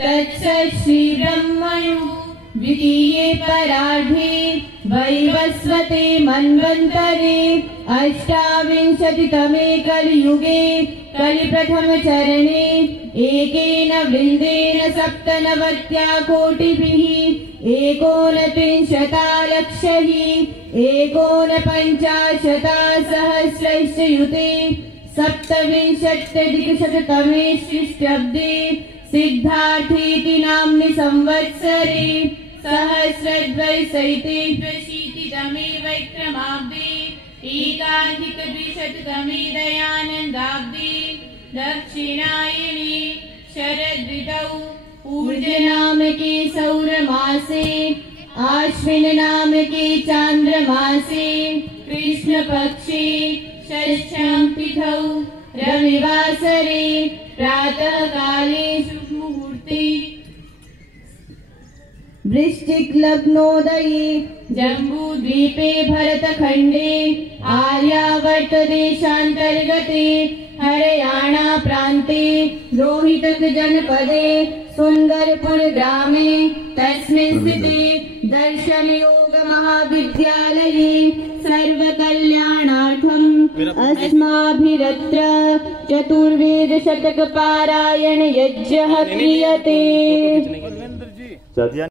तत्सत् श्रीब्रह्मणु द्वितीये परार्धे वैवस्वते मन्वन्तरे अष्टाविंशतितमे कलियुगे कलिप्रथमचरणे एकेन वृन्देन सप्तनवत्या कोटिभिः एकोनत्रिंशता लक्षैः एकोनपञ्चाशता सहस्रैश्च युते सप्तविंशत्यधिकशततमे ख्रीष्टाब्दे सिद्धार्थेति नाम्नि संवत्सरे सहस्रद्वैशतैकाशीतितमे वैक्रमाब्दे एकाधिकद्विशततमे दयानन्दाब्दे दक्षिणायने शरदृतौ ऊर्जनामके सौरमासे आश्विन नामके चान्द्रमासे कृष्णपक्षे षष्ठ्यां तिथौ रविवासरे प्रातः काले शुभमुहूर्ते वृश्चिक लग्नोदये जम्बूद्वीपे भरतखण्डे आर्यावर्त देशान्तर्गते हरियाणा प्रान्ते रोहितक जनपदे सुन्दरपुर ग्रामे तस्मिन् स्थिते दर्शनयोग महाविद्यालये सर्वकल्याणार्थम् अस्माभिरत्र चतुर्वेद शतक पारायण यज्ञः क्रियते।